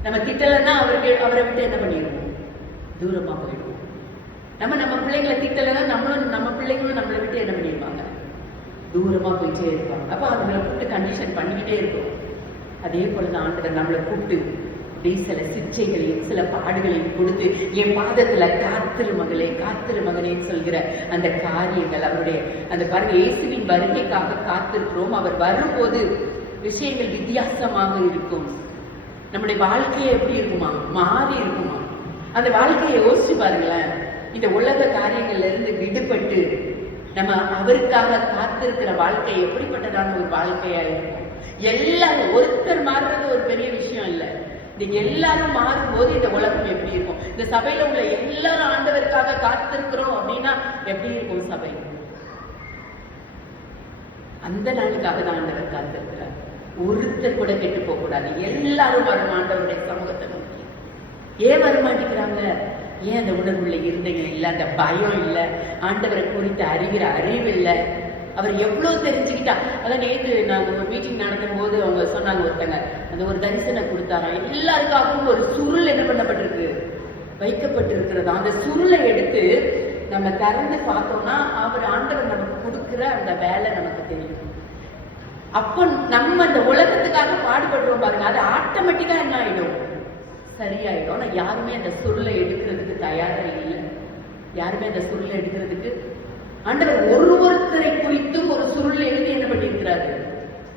நம்ம திட்டலன்னா அவரை விட்டு என்ன பண்ணிடுவோம், தூரமா போயிடுவோம். நம்ம பிள்ளைங்களை திட்டலைன்னா நம்ம பிள்ளைங்களும் நம்மளை விட்டு என்ன பண்ணிடுவாங்க, தூரமா போயிட்டே இருப்பாங்க. அப்ப அவங்களை கூப்பிட்டு கண்டிஷன் பண்ணிக்கிட்டே இருக்கும். அதே போலதான் ஆண்டவர் நம்மளை கூப்பிட்டு சில சிச்சைகளையும் சில பாடுகளையும் கொடுத்து என் பாதத்துல காத்திரு மகளே, காத்திரு மகனே சொல்கிற அந்த காரியங்கள், அவருடைய அந்த பாருங்க, இயேசுவின் வருகைக்காக காத்திருக்கிறோம். அவர் வரும்போது விஷயங்கள் வித்தியாசமாக இருக்கும். நம்முடைய வாழ்க்கையை எப்படி இருக்குமா, மாறி இருக்குமா? அந்த வாழ்க்கையை யோசிச்சு பாருங்களேன். இந்த உலக காரியங்கள்ல இருந்து விடுபட்டு நம்ம அவருக்காக காத்திருக்கிற வாழ்க்கை எப்படிப்பட்டதான ஒரு வாழ்க்கையா இருக்கும். எல்லாரும் ஒருத்தர் மாறுறது ஒரு பெரிய விஷயம் இல்லை. இந்த எல்லாரும் மாறும்போது இந்த உலகம் எப்படி இருக்கும்? இந்த சபையில உள்ள எல்லாரும் ஆண்டவருக்காக காத்திருக்கிறோம் அப்படின்னா எப்படி இருக்கும் சபை? அந்த நாளுக்காக தான் ஆண்டவர் காத்திருக்கிறார். ஒருத்தர் கூட கெட்டு போக கூடாது. எல்லாரும் வரும் ஆண்டவருடைய சமூகத்தை நோக்கி. ஏன் வரமாட்டேங்கிறாங்க? ஏன் அந்த உணர்வுள்ள இருந்தங்கள் இல்லை, அந்த பயம் இல்லை, ஆண்டவரை குறித்து அறிகிற அறிவு இல்லை. அவர் எவ்வளவு தெரிஞ்சுக்கிட்டா. அதான் நேற்று நாங்க ஒரு மீட்டிங் நடத்தும் போது அவங்க சொன்னாங்க, ஒருத்தங்க அந்த ஒரு தரிசனம் கொடுத்தாங்க. எல்லாருக்காகவும் ஒரு சுருள் என்ன பண்ணப்பட்டிருக்கு, வைக்கப்பட்டிருக்கிறது. அந்த சுருளை எடுத்து நம்ம திறந்து பார்த்தோம்னா அவர் ஆண்டவர் நமக்கு கொடுக்கிற அந்த வேலை நமக்கு தெரியும். அப்போ நம்ம அந்த உலகத்துக்காக பாடுபடுறோம் பாருங்க, அது ஆட்டோமேட்டிக்கா என்ன ஆயிடும், சரியாயிடும். ஆனா யாருமே அந்த சுருளை எடுக்கிறதுக்கு தயாரா இல்லை. யாருமே அந்த சுருளை எடுக்கிறதுக்கு ஆண்டவர் ஒருத்தரை குறித்தும் ஒரு சுருள் எழுதி என்ன பண்ணிருக்கிறாரு,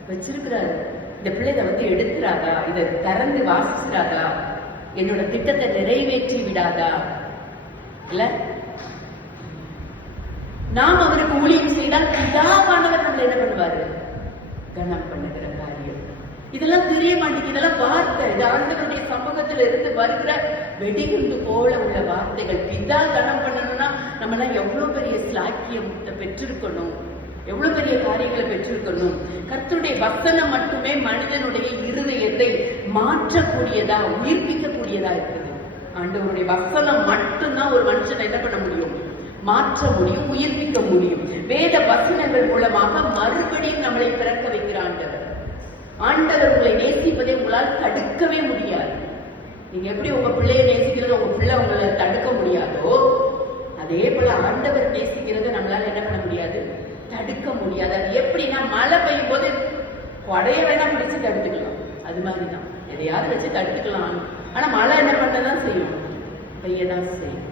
வச்சிருக்கிறாரு. இந்த பிள்ளை இதை எடுக்கிறாதா, இதை திறந்து வாசிக்கிறாதா, என்னோட திட்டத்தை நிறைவேற்றி விடாதா? இல்ல நாம் அவருக்கு ஊழியம் செய்தால் பிதாவானவர் நம்மளை என்ன பண்ணுவாரு, கனம் பண்ணுகிற காரியம். இதெல்லாம் தெரிய மாட்டேங்குது. இதெல்லாம் வார்த்தை, இது ஆண்டவருடைய சமூகத்துல இருந்து வருகிற வெடிகுண்டு போல உள்ள வார்த்தைகள். பிதா கனம் பண்ணணும்னா நம்ம எல்லாம் எவ்வளவு பெரிய ஸ்லாக்கியம் பெற்றிருக்கணும், எவ்வளவு பெரிய காரியங்களை பெற்றிருக்கணும். கர்த்தருடைய வசனம் மட்டுமே மனிதனுடைய இருதயத்தை மாற்றக்கூடியதா, உயிர்ப்பிக்கக்கூடியதா இருக்குது. ஆண்டவருடைய வசனம் மட்டும்தான் ஒரு மனுஷனை என்ன பண்ண முடியும், மாற்ற முடியும், உயிர்ப்பிக்க முடியும். வேத வசனங்கள் மூலமாக மறுபடியும் நம்மளை பிறக்க வைக்கிற ஆண்டவர். ஆண்டவர் உங்களை நேசிப்பதை உங்களால் தடுக்கவே முடியாது. நீங்க எப்படி உங்க பிள்ளையை நேசிக்கிறது உங்க பிள்ளை உங்களை தடுக்க முடியாதோ, அதே போல ஆண்டவர் நேசிக்கிறத நம்மளால என்ன பண்ண முடியாது, தடுக்க முடியாது. அது எப்படின்னா, மழை பெய்யும் போது கொடைய வேணா பிடிச்சு தடுத்துக்கலாம், அது மாதிரிதான் எதையாவது வச்சு தடுத்துக்கலாம். ஆனா மழை என்ன பண்ணதான் செய்யும், பெய்யதான் செய்யும்.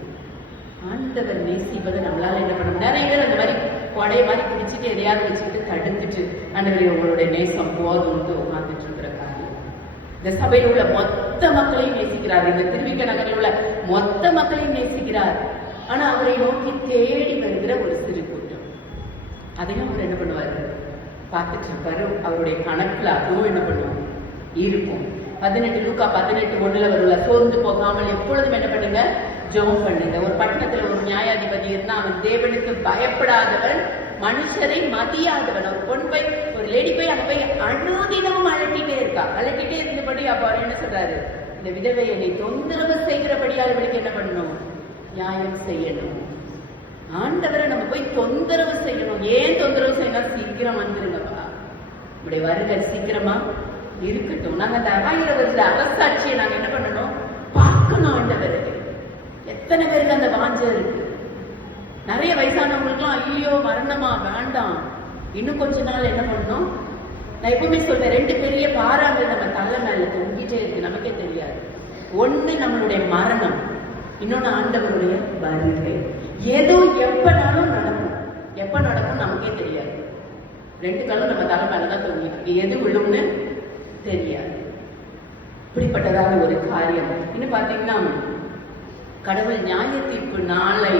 ஆண்டவர் நேசிப்பதை நம்மளால என்ன பண்ண, நிறைய பேர் அந்த மாதிரி கொடைய மாதிரி பிடிச்சிட்டு எதையாவது வச்சுக்கிட்டு தடுத்துட்டு ஆண்டவரே உங்களுடைய நேசம் போதும்னு உட்கார்ந்துட்டு இருக்கிற காரியம். இந்த சபையில் உள்ள மொத்த மக்களையும் நேசிக்கிறார். இந்த திருவிக்க நகரில் உள்ள மொத்த மக்களையும் நேசிக்கிறார். ஆனா அவரை நோக்கி தேடி வருகிற ஒரு சிறு கூட்டம், அதையும் அவர் என்ன பண்ணுவாரு, பார்த்துட்டு இருப்பாரு. அவருடைய கணக்குல அதுவும் என்ன பண்ணுவோம் இருக்கும். 18 லூக்கா 18:1 வருவ, சோர்ந்து போகாமல் எப்பொழுதும் என்ன பண்ணுங்க, ஜெபம் பண்ணுங்க. ஒரு பட்டணத்துல ஒரு நியாயாதிபதி இருந்தா, அவன் தேவனுக்கு பயப்படாதவன், மனுஷரை மதியாதவன். ஒரு பொன் போய், ஒரு லேடி போய் அங்க போய் அனுதினமும் அழட்டிட்டே இருக்கா. அழட்டிட்டே இருந்தபடி அப்ப அவர் என்ன சொல்றாரு, இந்த விதவை என்னை தொந்தரவு செய்கிறபடியால் இவளுக்கு என்ன பண்ணணும், நியாயம் செய்யணும். ஆண்டவரை நம்ம போய் தொந்தரவு செய்யணும். ஏன் தொந்தரவு செய்யணும், சீக்கிரம் வந்துருங்கப்பா, இப்படி வருக சீக்கிரமா இருக்கட்டும். நாங்க அந்த 1000 வருஷ அரசாட்சியை நாங்க என்ன பண்ணணும், பார்க்கணும். ஆண்டவர் எத்தனை பேருக்கு அந்த வாஞ்சை இருக்கு. நிறைய வயசானவங்களுக்குலாம் ஐயோ மரணமா வேண்டாம், இன்னும் கொஞ்ச நாள் என்ன பண்ணணும். நான் எப்பவுமே சொல்றேன், 2 பெரிய பாறாங்க நம்ம தலை மேல தொங்கிட்டே இருக்கு, நமக்கே தெரியாது. ஒண்ணு நம்மளுடைய மரணம், இன்னொன்னு ஆண்டவருடைய வருகை. ஏதோ எப்பனாலும் நடக்கும், எப்ப நடக்கும் நமக்கே தெரியாது. 2 காலம் நம்ம தலை மேலதான் தொங்கிட்டு, எது விழும்னு தெரியாது. இப்படிப்பட்டதான ஒரு காரியம். இன்னும் பாத்தீங்கன்னா கடவுள் நியாய தீர்ப்பு நாளை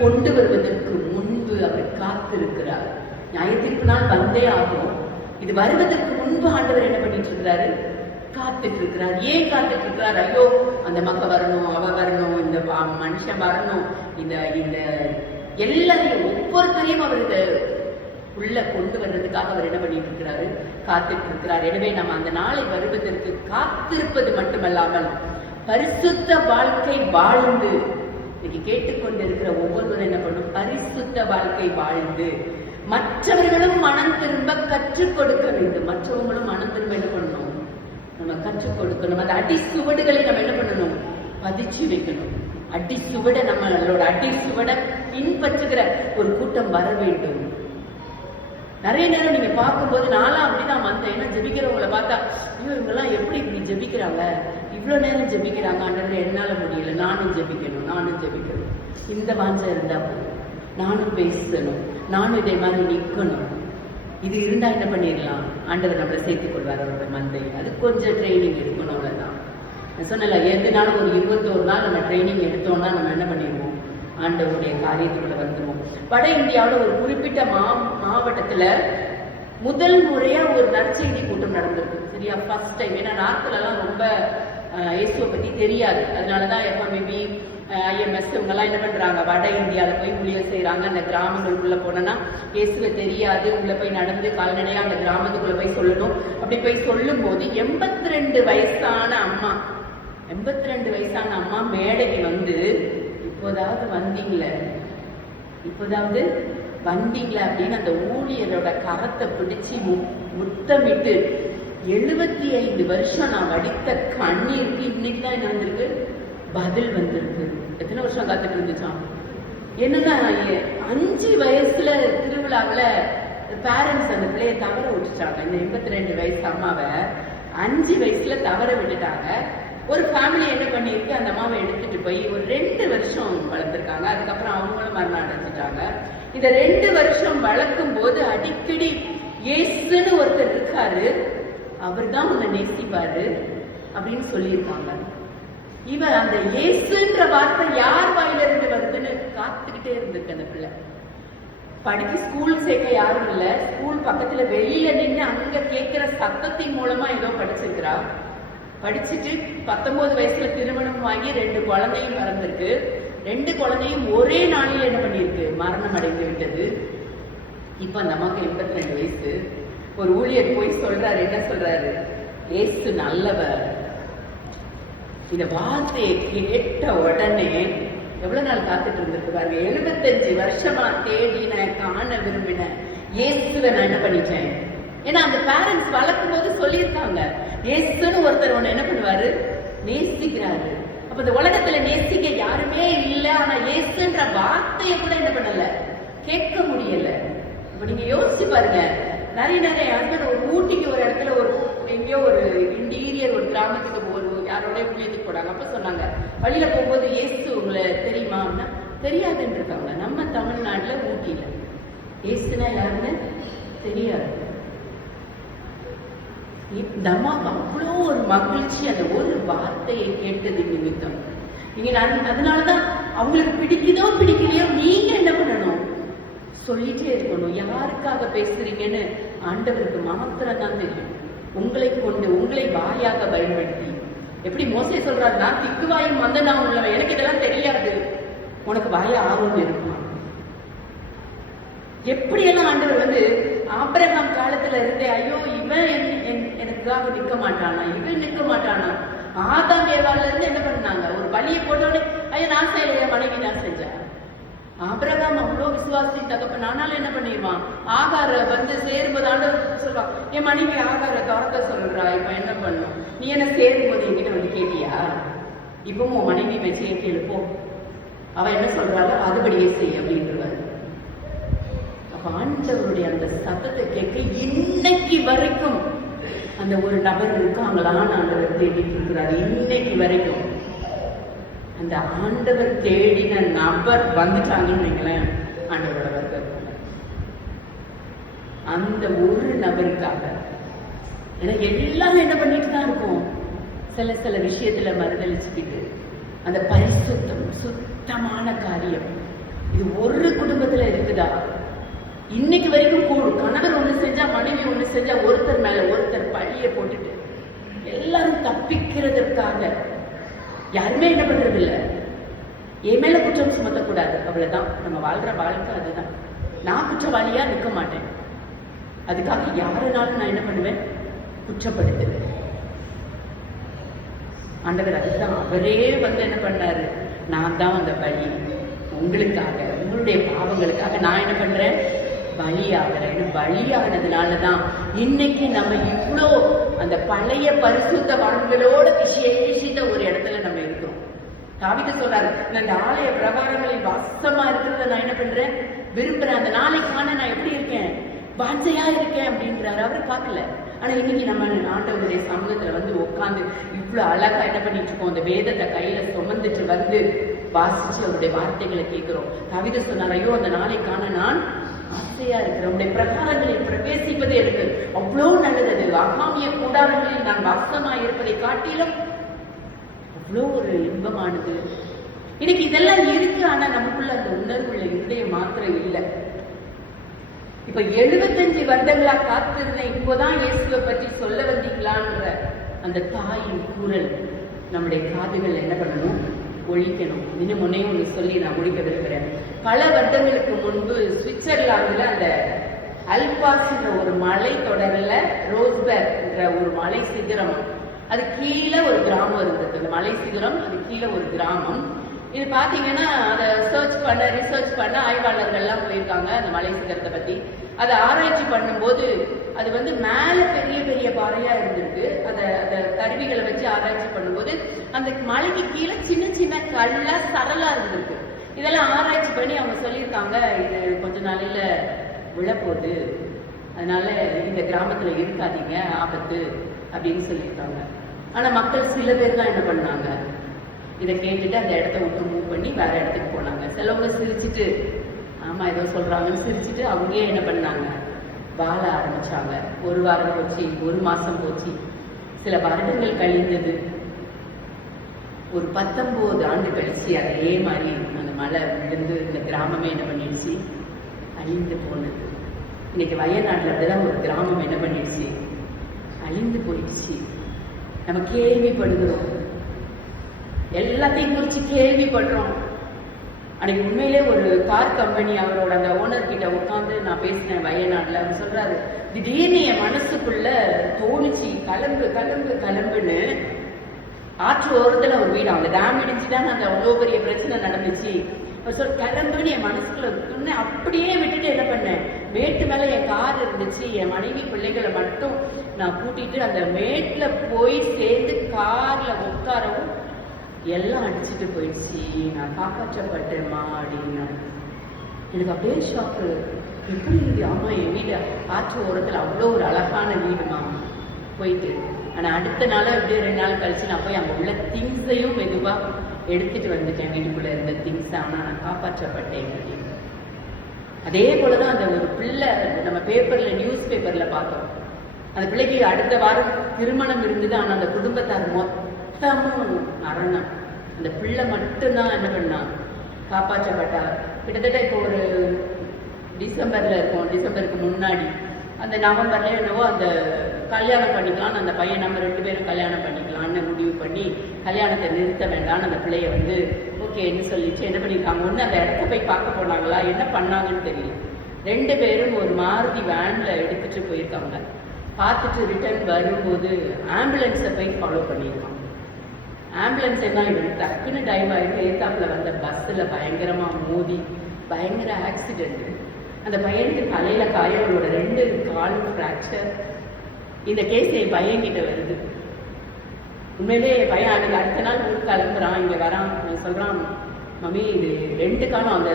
கொண்டு வருவதற்கு முன்பு அவர் காத்திருக்கிறார். நியாய தீர்ப்பு நாள் வந்தே ஆகும். இது வருவதற்கு முன்பு ஆண்டவர் என்ன பண்ணிட்டு இருக்கிறாரு? காத்துட்டு இருக்கிறார். ஏன் காத்துட்டு இருக்கிறார்? ஐயோ, அந்த மக்க வரணும், அவ வரணும், இந்த மனுஷன் வரணும், இந்த இந்த எல்லாரையும் ஒவ்வொருத்தரையும் அவர் இதை உள்ள கொண்டு வர்றதுக்காக அவர் என்ன பண்ணிட்டு இருக்கிறாரு? காத்துட்டு இருக்கிறார். எனவே நம்ம அந்த நாளை வருவதற்கு காத்திருப்பது மட்டுமல்லாமல் பரிசுத்த வாழ்க்கை வாழ்ந்து, இன்னைக்கு கேட்டுக்கொண்டிருக்கிற ஒவ்வொருவரும் என்ன பண்ணும்? பரிசுத்த வாழ்க்கை வாழ்ந்து மற்றவர்களும் மனம் திரும்ப கற்றுக் கொடுக்க வேண்டும். மற்றவங்களும் மனம் திரும்ப என்ன பண்ணணும்? நம்ம கற்றுக் கொடுக்கணும். அந்த அடி சுவடுகளை நம்ம என்ன பண்ணணும்? பதிச்சு வைக்கணும். அடி சுவட, நம்மளோட அடி சுவட பின்பற்றுகிற ஒரு கூட்டம் வர வேண்டும். நிறைய நேரம் நீங்க பார்க்கும்போது நானும் அப்படிதான் வந்தேன். ஏன்னா ஜெபிக்கிறவங்களை பார்த்தா, ஐயோ இவங்கெல்லாம் எப்படி இப்படி ஜெபிக்கிறாங்க, இவ்வளவு நேரம் ஜெபிக்கிறாங்க, ஆண்டவரே என்னால முடியல, நானும் ஜெபிக்கணும். இந்த வாஞ்சை இருந்தா போதும். நானும் பேசணும், நானும் இதே மாதிரி நிற்கணும். இது இருந்தா என்ன பண்ணிடலாம்? ஆண்டவர் நம்மளை சேர்த்துக் கொள்வார் அவரோட மந்தை. அது கொஞ்சம் ட்ரைனிங் இருக்கணும், அவ்வளவுதான். நான் சொன்னல, எதுனாலும் ஒரு 21 நாள் நம்ம ட்ரைனிங் எடுத்தோம்னா நம்ம என்ன பண்ணிடுவோம்? ஆண்டவருடைய காரியத்துக்குள்ள வந்துடுவோம். வட இந்தியாவில் ஒரு குறிப்பிட்ட மாவட்டத்துல முதல் முறையா ஒரு நற்செய்தி கூட்டம் நடந்திருக்கு. சரியா? First time. ஏன்னா நார்த்ல எல்லாம் ரொம்ப இயேசுவை பத்தி தெரியாது. அதனாலதான் FMB, IMS இவங்கெல்லாம் என்ன பண்றாங்க? வட இந்தியாவில போய் ஊழியர் செய்யறாங்க. அந்த கிராமங்களுக்குள்ள போனோம்னா இயேசுவை தெரியாது. உள்ள போய் நடந்து கால்நடையா அந்த கிராமத்துக்குள்ள போய் சொல்லணும். அப்படி போய் சொல்லும் போது 82 வயசான அம்மா, 82 வயசான அம்மா மேடைக்கு வந்து, இப்போதாவது வந்தீங்களா அப்படின்னு அந்த ஊழியரோட கரத்தை பிடிச்சு முத்தமிட்டு, 75 வருஷம் நான் வடித்த கண்ணீருக்கு இன்னைக்கு தான் என்ன வந்திருக்கு? பதில் வந்திருக்கு. எத்தனை வருஷம் காத்துட்டு இருந்துச்சான்? என்னன்னா 5 வயசுல திருவிழாவில் பேரண்ட்ஸ் அந்த பிள்ளைய தவற விட்டுட்டாங்க. இந்த 82 வயசு அம்மாவை 5 வயசுல தவற விட்டுட்டாங்க. ஒரு ஃபேமிலி என்ன பண்ணிருக்கு? அந்த அம்மாவை எடுத்துட்டு போய் ஒரு 2 வருஷம் வளர்த்துருக்காங்க. அதுக்கப்புறம் அவங்களும் மரணம் அடைஞ்சிட்டாங்க. இந்த 2 வருஷம் வளர்க்கும் போது அடிக்கடி இயேசுன்னு ஒருத்தர் இருக்காரு, அவர் தான் உன்னை நேசிப்பாரு அப்படின்னு சொல்லியிருக்காங்க. இவன் அந்த இயேசுன்ற வார்த்தை யார் வாயில இருந்து வருதுன்னு காத்துக்கிட்டே இருந்திருக்கு அந்த பிள்ளை. படிக்க ஸ்கூல் சேர்க்க யாரும் இல்ல. ஸ்கூல் பக்கத்துல வெளியில நின்று அங்க கேட்கிற சத்தத்தின் மூலமா ஏதோ படிச்சிருக்கிறா. படிச்சுட்டு 19 வயசுல திருமணம் வாங்கி 2 குழந்தையும் பிறந்திருக்கு. 2 குழந்தையும் ஒரே நாளில் என்ன பண்ணிருக்கு? மரணம் அடைந்து விட்டது. இப்ப அந்த அம்மாக்கு 82 வயசு. ஒரு ஊழியர் போய் சொல்றாரு. என்ன சொல்றாரு? ஏசு நல்லவர். இந்த வார்த்தையை கேட்ட உடனே எவ்வளவு நாள் காத்துட்டு இருந்திருக்கு பாருங்க. 75 வருஷமா தேடின, காண விரும்பின இயேசுவை நான் என்ன பண்ணிட்டேன்? ஏன்னா அந்த பேரண்ட்ஸ் வளர்க்கும் போது சொல்லியிருக்காங்க, இயேசுன்னு ஒருத்தர் உன்னை என்ன பண்ணுவாரு? நேசிக்கிறாரு. அப்ப இந்த உலகத்துல நேசிக்க யாருமே இல்லை. ஆனா இயேசுன்ற வார்த்தையை கூட என்ன பண்ணல, கேட்க முடியல. இப்ப நீங்க யோசிச்சு பாருங்க. நிறைய இடத்துல ஒரு ஊட்டிக்கு ஒரு இடத்துல ஒரு எங்கேயோ ஒரு இன்டீரியர் ஒரு கிராமத்துக்கு ஒரு யாரோட ஊழியத்துக்கு போனாங்க. அப்ப சொன்னாங்க, வழியில போகும்போது இயேசு உங்களை தெரியுமா? அப்படின்னா தெரியாதுன்னு இருக்காங்க. நம்ம தமிழ்நாட்டுல ஊட்டியில இயேசுனா யாருன்னு தெரியாது. இந்த அம்மாவுக்கு அவ்வளோ ஒரு மகிழ்ச்சி அந்த ஒரு வார்த்தையை கேட்டது நிமித்தம். நீங்க அதனாலதான் அவங்களுக்கு பிடிக்குதோ பிடிக்கலையோ நீங்க என்ன பண்ணணும்? சொல்லிட்டே இருக்கணும். யாருக்காக பேசுறீங்கன்னு ஆண்டவருக்கு மாத்திரம் தான் தெரியும். உங்களை கொண்டு, உங்களை வாயாக பயன்படுத்தி, எப்படி மோசே சொல்றாரு, நான் திக்குவாயும் வந்து நான் உள்ளவன், எனக்கு இதெல்லாம் தெரியாது, உனக்கு வாய ஆர்வம் இருக்குமா? எப்படியெல்லாம் ஆண்டவர் வந்து ஆபிரகாம் காலத்துல இருந்தே, ஐயோ இவன் எனக்காக நிற்க மாட்டானா, இவன் நிற்க மாட்டானா, ஆதாம் ஏவாள்ல இருந்து என்ன பண்ணாங்க? ஒரு பலியை போட்டோடனே ஐயோ நான் செய்யல, என் மனைவி நான் செஞ்சேன். ஆபிரகாம் அவ்வளோ விசுவாசி தகப்பன். ஆனாலும் என்ன பண்ணிடுவான்? ஆகார வந்து சேரும்போது ஆண்டவர் சொல்லுவான், என் மனைவி ஆகார துறக்க சொல்றா, இப்ப என்ன பண்ணும்? நீ என்ன சேரும்போது என்கிட்ட வந்து கேட்டியா? இப்பவும் உன் மனைவி வச்சு கேளுப்போம், அவ என்ன சொல்றாளோ அதுபடியே செய் அப்படின்றாரு. அப்ப ஆண்டவருடைய அந்த சத்தத்தை கேட்க இன்னைக்கு வரைக்கும் அந்த ஒரு நபர் இருக்காங்களான்னு ஆண்டவர் தேடிட்டு இருக்கிறாரு. இன்னைக்கு வரைக்கும் அந்த ஆண்டவர் தேடின நபர் வந்துட்டாங்கன்னு வைங்களேன், ஆண்டவரோட வருகை. அந்த ஒரு நபருக்காக ஏன்னா எல்லாமே என்ன பண்ணிட்டு தான் இருக்கும், சில விஷயத்துல மறுதளிச்சுக்கிட்டு அந்த பரிசுத்தம், சுத்தமான காரியம், இது ஒரு குடும்பத்துல இருக்குதா? இன்னைக்கு வரைக்கும் கணவர் ஒண்ணு செஞ்சா, மனைவி ஒண்ணு செஞ்சா, ஒருத்தர் மேல ஒருத்தர் பழிய போட்டுட்டு எல்லாரும் தப்பிக்கிறதற்காக யாருமே என்ன பண்றது இல்ல. என் மேல குற்றம் சுமத்தக்கூடாது, அவ்வளவுதான். நம்ம வாழ்ற வாழ்க்கை அதுதான். நான் குற்றவாளியா நிற்க மாட்டேன். அதுக்காக யாருனாலும் நான் என்ன பண்ணுவேன்? குற்றப்படுத்துவேன். ஆண்டவர் அதுதான், அவரே வந்து என்ன பண்ணாரு? நான் தான் அந்த பலி, உங்களுக்காக, உங்களுடைய பாவங்களுக்காக நான் என்ன பண்றேன்? பலியாகிறேன். பலியானதுனாலதான் இன்னைக்கு நம்ம இவ்வளோ அந்த பழைய பரிசுத்த வாழ்களோட விசேஷித்த ஒரு இடத்துல நம்ம இருக்கிறோம். தாவீது சொல்றாரு, இந்த ஆலய பிரகாரங்களில் வாசமா இருக்கிறத நான் என்ன பண்றேன்? விரும்புறேன். அந்த நாளைக்கான நான் எப்படி இருக்கேன்? வாஞ்சையா இருக்கேன் அப்படின்றாரு. அவரு பார்க்கல. ஆனா இன்னைக்கு நம்ம ஆண்டவருடைய சமூகத்துல வந்து உட்காந்து இவ்வளவு அழகா என்ன பண்ணிட்டு இருக்கோம்? அந்த வேதத்தை கையில சுமந்துட்டு வந்து வாசிச்சு அவருடைய வார்த்தைகளை கேட்கிறோம். தாவீது சொன்னார், ஐயோ அந்த நாளைக்கான நான் ஆசையா இருக்கிறேன். உடைய பிரகாரங்களில் பிரவேசிப்பது எனக்கு அவ்வளவு நல்லது. ஆகாமிய கூடாரங்களில் நான் வாசமா இருப்பதை காட்டிலும் அவ்வளோ ஒரு இன்பமானது. இன்னைக்கு இதெல்லாம் இருக்கு. ஆனா நமக்குள்ள அந்த உணர்வுள்ள இருதய மாத்திரம் இல்லை. இப்ப 75 வருடங்களா காத்திருந்தேன், இப்போதான் இயேசுவை பற்றி சொல்ல வந்தீங்களான்ற அந்த தாயின் குரல் நம்முடைய காதுகள் என்ன பண்ணணும்? ஒழிக்கணும். இன்னும் முன்னே ஒன்று சொல்லி நான் முடிக்க விரும்புகிறேன். பல வருடங்களுக்கு முன்பு சுவிட்சர்லாந்துல அந்த அல்பாக்ஸ்ன்ற ஒரு மலை தொடர்ல ரோஸ்பெர்க் என்ற ஒரு மலை சிகரம், அது கீழே ஒரு கிராமம் இருந்தது. அந்த மலை சிகரம், அது கீழே ஒரு கிராமம். இது பாத்தீங்கன்னா அதை ரிசர்ச் பண்ண ஆய்வாளர்கள் எல்லாம் போயிருக்காங்க அந்த மலை சிகரத்தை பத்தி. அதை ஆராய்ச்சி பண்ணும்போது அது வந்து மேல பெரிய பெரிய பாறையா இருந்திருக்கு. அதை கருவிகளை வச்சு ஆராய்ச்சி பண்ணும்போது அந்த மலைக்கு கீழே சின்ன சின்ன கல்லா சரலா இருந்திருக்கு. இதெல்லாம் ஆராய்ச்சி பண்ணி அவங்க சொல்லியிருக்காங்க, இது கொஞ்ச நாளையில விழப்போகுது, அதனால இந்த கிராமத்துல இருக்காதீங்க, ஆபத்து அப்படின்னு சொல்லியிருக்காங்க. ஆனா மக்கள் சில பேர் தான் என்ன பண்ணாங்க? இதை கேட்டுட்டு அந்த இடத்த விட்டு மூவ் பண்ணி வேற இடத்துக்கு போனாங்க. சிலவங்க சிரிச்சுட்டு ஆமா ஏதோ சொல்றாங்கன்னு சிரிச்சுட்டு அவங்களே என்ன பண்ணாங்க? வாழ ஆரம்பிச்சாங்க. ஒரு வாரம் போச்சு, ஒரு மாசம் போச்சு, சில வருடங்கள் கழிந்தது. ஒரு 19 ஆண்டு கழிச்சு அதே மாதிரி அந்த மலை விழுந்து இந்த கிராமமே என்ன பண்ணிடுச்சு? அழிந்து போனது. இன்னைக்கு வயநாட்டுல அப்படிதான் ஒரு கிராமம் என்ன பண்ணிடுச்சு? அழிந்து போயிடுச்சு. நம்ம கேள்விப்படுகிறோம், எல்லாத்தையும் குறிச்சு கேள்விப்படுறோம். அன்னைக்கு உண்மையிலே ஒரு கார் கம்பெனி அவரோட அந்த ஓனர் கிட்ட உட்காந்து நான் பேசினேன் வயநாட்டுல. அவர் சொல்றாரு, திடீர்னு என் மனசுக்குள்ள தோணுச்சு, கிளம்பு கிளம்பு கிளம்புன்னு. ஆற்று ஓரத்துல ஒரு வீடு, அவங்க டேம் இடிச்சுதான் அந்த அவ்வளோ பெரிய பிரச்சனை நடந்துச்சு. அவர் சொல்ற கிளம்புன்னு என் மனசுக்குள்ள இருக்குன்னு அப்படியே விட்டுட்டு என்ன பண்ணேன்? மேட்டு மேல என் கார் இருந்துச்சு, என் மனைவி பிள்ளைகளை மட்டும் நான் கூட்டிட்டு அந்த மேட்ல போய் சேர்ந்து கார்ல உட்காரவும் எல்லாம் அடிச்சுட்டு போயிடுச்சு. நான் காப்பாற்றப்பட்டேம்மா அப்படின்னா எனக்கு அப்படியே ஷாக்கு. எப்படி இருக்கு? ஆமா என் வீடு ஆற்று ஓரத்துல அவ்வளோ ஒரு அழகான வீடுமா போயிட்டு. ஆனா அடுத்த நாள் அப்படியே 2 நாள் கழிச்சு நான் போய் அங்க உள்ள திங்ஸையும் மெதுவா எடுத்துட்டு வந்துட்டேன், வீட்டுக்குள்ள இருந்த திங்ஸ். ஆனா நான் காப்பாற்றப்பட்டேன் அப்படின்னு. அதே போலதான் அந்த ஒரு பிள்ளை நம்ம பேப்பர்ல, நியூஸ் பேப்பர்ல பார்த்தோம். அந்த பிள்ளைக்கு அடுத்த வாரம் திருமணம் இருந்தது. ஆனா அந்த குடும்பத்தார் மொத்தமும் மரணம். அந்த பிள்ளை மட்டும்தான் என்ன பண்ணா? காப்பாற்றப்பட்டார். கிட்டத்தட்ட இப்போ ஒரு டிசம்பர்ல இருக்கும், டிசம்பருக்கு முன்னாடி அந்த நவம்பர்ல என்னவோ அந்த கல்யாணம் பண்ணிக்கலாம்னு அந்த பையன், நம்ம 2 பேரும் கல்யாணம் பண்ணிக்கலாம்னு முடிவு பண்ணி கல்யாணத்தை நிறுத்த வேண்டாம்னு அந்த பிள்ளைய வந்து ஓகேன்னு சொல்லிச்சு. என்ன பண்ணியிருக்காங்க? ஒன்று அந்த இடத்த போய் பார்க்க போனாங்களா, என்ன பண்ணாங்கன்னு தெரியல. 2 பேரும் ஒரு மாருதி வேன்ல எடுத்துட்டு போயிருக்காங்க. பார்த்துட்டு ரிட்டர்ன் வரும்போது ஆம்புலன்ஸை போய் ஃபாலோ பண்ணியிருக்காங்க. ஆம்புலன்ஸ் என்ன ஆகிடும், டக்குன்னு டைவ் ஆகிட்டு ஏத்தாப்புல வந்த பஸ்ஸில் பயங்கரமா மோதி பயங்கர ஆக்சிடென்ட். அந்த பையனுக்கு தலையில காயம், அவரோட 2 காலும் ஃப்ராக்சர். இந்த கேஸ் என் பையன்கிட்ட வருது. உண்மையிலே என் பையன் அதுக்கு அடுத்த நாள் ஊருக்கு கிளம்புறான், இங்க வரான், சொல்றான், மம்மி இது 2 காலம். அந்த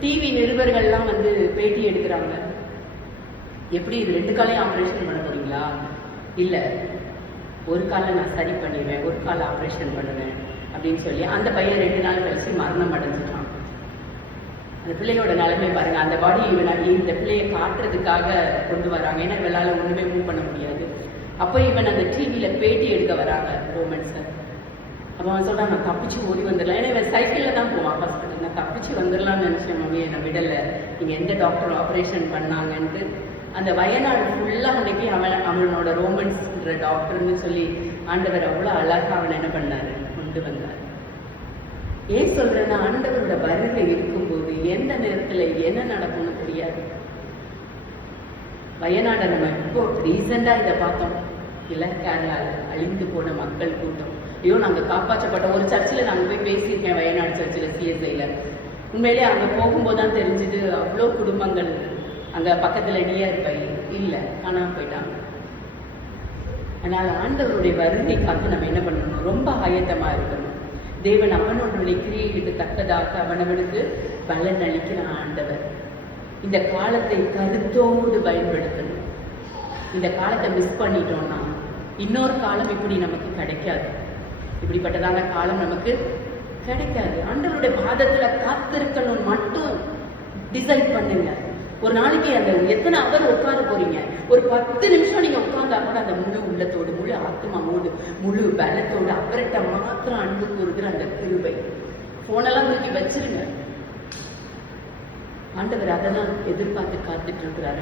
டிவி நிருபர்கள்லாம் வந்து பேட்டி எடுக்கிறாங்க. எப்படி இது 2 காலையும் ஆப்ரேஷன் பண்ண போறீங்களா? இல்ல, ஒரு காலை நான் சரி பண்ணிடுவேன், ஒரு காலை ஆப்ரேஷன் பண்ணுவேன் அப்படின்னு சொல்லி அந்த பையன் 2 நாள் கழிச்சு மரணம் அடைஞ்சிட்டான். அந்த பிள்ளையோட நிலைமை பாருங்க. அந்த பாடி இந்த பிள்ளையை காட்டுறதுக்காக கொண்டு வராங்க, ஏன்னா இவளால ஒண்ணுமே மூவ் பண்ண முடியாது. அப்போ இவன் அந்த டிவியில பேட்டி எடுக்க வராங்க ரோமன் சார். அப்போ அவன் சொல்றான், நான் தப்பிச்சு ஓடி வந்துடலாம். ஏன்னா இவன் சைக்கிளில் தான் போவான் ஹாஸ்பிட்டல். நான் தப்பிச்சு வந்துடலாம்னு நினச்சேன் மம்மி, என்னை விடலை, நீங்கள் எந்த டாக்டர் ஆப்ரேஷன் பண்ணாங்கன்ட்டு. அந்த வயநாடு ஃபுல்லாக அன்னைக்கு அவனோட ரோமன்ஸ்ன்ற டாக்டர்னு சொல்லி ஆண்டவர் அவ்வளோ அழகாக அவனை என்ன பண்ணாரு, கொண்டு வந்தார். ஏன் சொல்றேன்னா, ஆண்டவரோட வருகை இருக்கும்போது எந்த நேரத்துல என்ன நடக்கும்னு தெரியாது. வயநாடை நம்ம இப்போ ரீசெண்டா இதை பார்த்தோம் இல்ல, கேரளால அழிந்து போன மக்கள் கூட்டம். ஐயோ, நாங்க காப்பாற்றப்பட்ட ஒரு சர்ச்சில் நாங்க போய் பேசியிருக்கேன், வயநாடு சர்ச்சில் சிஎஸ்ஐல. உண்மையிலே அங்க போகும்போது தான் தெரிஞ்சது, அவ்வளோ குடும்பங்கள் அங்க பக்கத்துல நியர்பை இல்ல, காணாம போயிட்டாங்க. அதனால ஆண்டவருடைய வருகைக்காக நம்ம என்ன பண்ணணும், ரொம்ப ஆயத்தமா இருக்கணும். தேவன் அவனுடைய கிரியைக்கு தக்கதாக அவனவனுக்கு பலன் அளிக்கிற ஆண்டவர். இந்த காலத்தை கருத்தோடு பயன்படுத்தணும். இந்த காலத்தை மிஸ் பண்ணிட்டோம்னா இன்னொரு காலம் இப்படி நமக்கு கிடைக்காது. இப்படிப்பட்டதான காலம் நமக்கு கிடைக்காது. ஆண்டவருடைய பாதத்துல காத்திருக்கணும் மட்டும் டிசைட் பண்ணுங்க. ஒரு நாளைக்கு அந்த எத்தனை அவர் உட்கார போறீங்க, ஒரு 10 நிமிஷம் நீங்க உட்கார்ந்தா கூட அந்த முழு உள்ளத்தோடு, முழு ஆத்மாவோடு, முழு பலத்தோடு அவர்கிட்ட மாத்திரம் அன்பு கூறுகிற அந்த கிருபை. போனெல்லாம் தூக்கி வச்சிருங்க. ஆண்டவர் அதை தான் எதிர்பார்த்து காத்துட்டு இருக்கிறாரு.